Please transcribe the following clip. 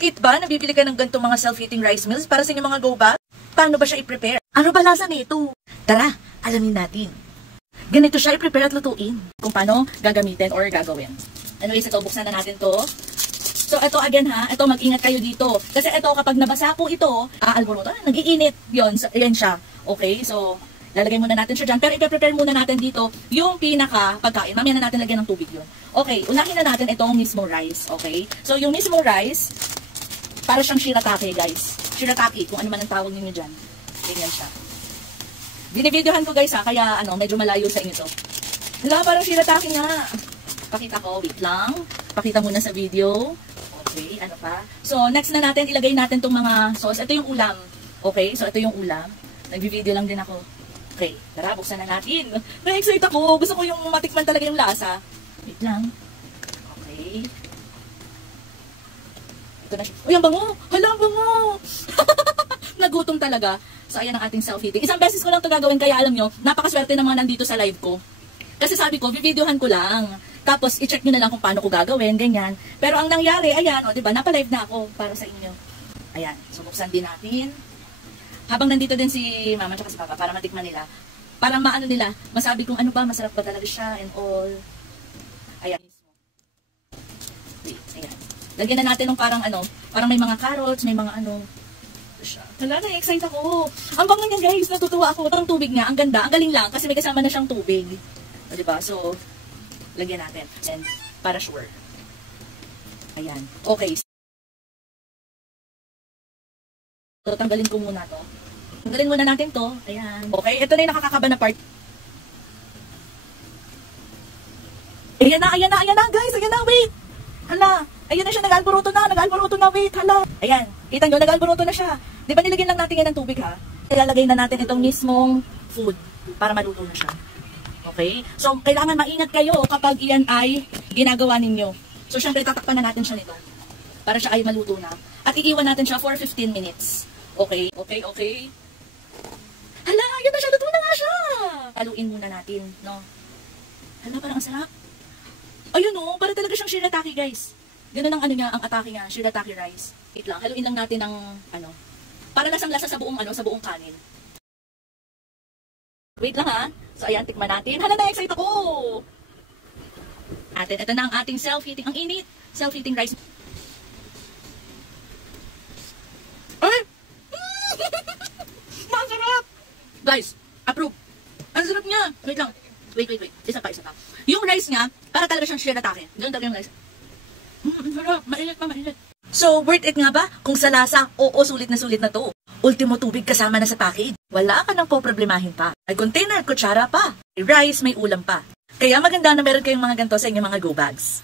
Worth it ba? Nabibili ka ng ganitong mga self-heating rice meals para sa inyong mga go bag? Paano ba siya i-prepare? Ano ba lasa nito? Tara, alamin natin. Ganito siya i-prepare at lutuin. Kung paano gagamitin or gagawin. Anyways, ito, buksan na natin to. So, ito again ha, ito mag-ingat kayo dito. Kasi ito, kapag nabasa po ito, alboroto, nag-iinit yun. Yan siya. Okay, so, lalagay muna natin siya dyan. Pero i-prepare muna natin dito yung pinaka-pagkain. Mamaya na natin lagyan ng tubig yun. Okay, unahin na natin itong mismo rice. Okay, so yung mismo rice, para siyang shirataki guys. Shirataki, kung ano man ang tawag ninyo dyan. Ganyan siya. Binivideohan ko guys ha, kaya medyo malayo sa inyo to. Hala, parang shirataki nga. Pakita ko, wait lang. Pakita muna sa video. Okay, ano pa? So, next na natin, ilagay natin itong mga sauce. Ito yung ulam. Okay, so ito yung ulam. Nag-video lang din ako. Okay, tara, buksan na natin. Na-excite ako. Gusto ko yung matikman talaga yung lasa. Wait lang. Okay. Ito na siya. Uy, ang bango! Hala, ang bango! Nagutom talaga. So, ayan ang ating self-heating. Isang beses ko lang ito gagawin, kaya alam nyo, napakaswerte ng mga nandito sa live ko. Kasi sabi ko, videohan ko lang. Tapos, i-check nyo na lang kung paano ko gagawin, ganyan. Pero ang nangyari, ayan, o, diba, napalive na ako para sa inyo. Ayan, so buksan din natin. Habang nandito din si mama at si papa, para matikman nila. Para maano nila, masabi kung ano ba, masarap ba talaga siya and all. Ayan. Wait, ayan. Lagyan na natin ng parang parang may mga carrots, may mga Hala, na-excite ako. Ang bango niya guys, natutuwa ako. Parang tubig nga, ang ganda, ang galing lang kasi may kasama na siyang tubig. O, diba? So, lagyan natin. And, para sure. Ayan. Okay. So, tanggalin ko muna to. Tanggalin muna natin to. Ayan. Okay, ito na yung nakakakaba na part. Ayan na, guys. Ayan na, wait. Hala. Ayan na siya, nag-alboroto na, wait. Hala. Ayan. Kita nyo, nag-alboroto na siya. Di ba nilagyan lang natin yan ng tubig, ha? Ilalagay na natin itong mismong food para maluto na siya. Okay? So, kailangan maingat kayo kapag iyan ay ginagawa ninyo. So, syempre, tatakpan na natin siya nito para siya ay maluto na. At iiwan natin siya for 15 minutes. Okay? Okay. Hala, yun na siya. Luto na nga siya. Haluin muna natin, no? Hala, parang ang sarap. Ayun, no? Para talaga siyang shirataki, guys. Ganun ang ang atake nga, shirataki rice. Wait lang, haluin lang natin ng, para lasang-lasa sa buong, sa buong kanin. Wait lang ha. So, ayan, tikman natin. Hala, na-excite ako! Ito na ang ating self-heating. Ang init. Self-heating rice. Ay! Masarap! Guys, approve. Ang sarap niya. Wait lang. Wait. Isa pa. Yung rice niya, para talaga siyang shirataki. Ganun talaga yung rice. Sarap. Mainit. So, worth it nga ba? Kung sa lasa, oo, sulit na to. Ultimo tubig kasama na sa package. Wala ka nang poproblemahin pa. May container, kutsara pa. May rice, may ulam pa. Kaya maganda na meron kayong mga ganito sa inyong mga go bags.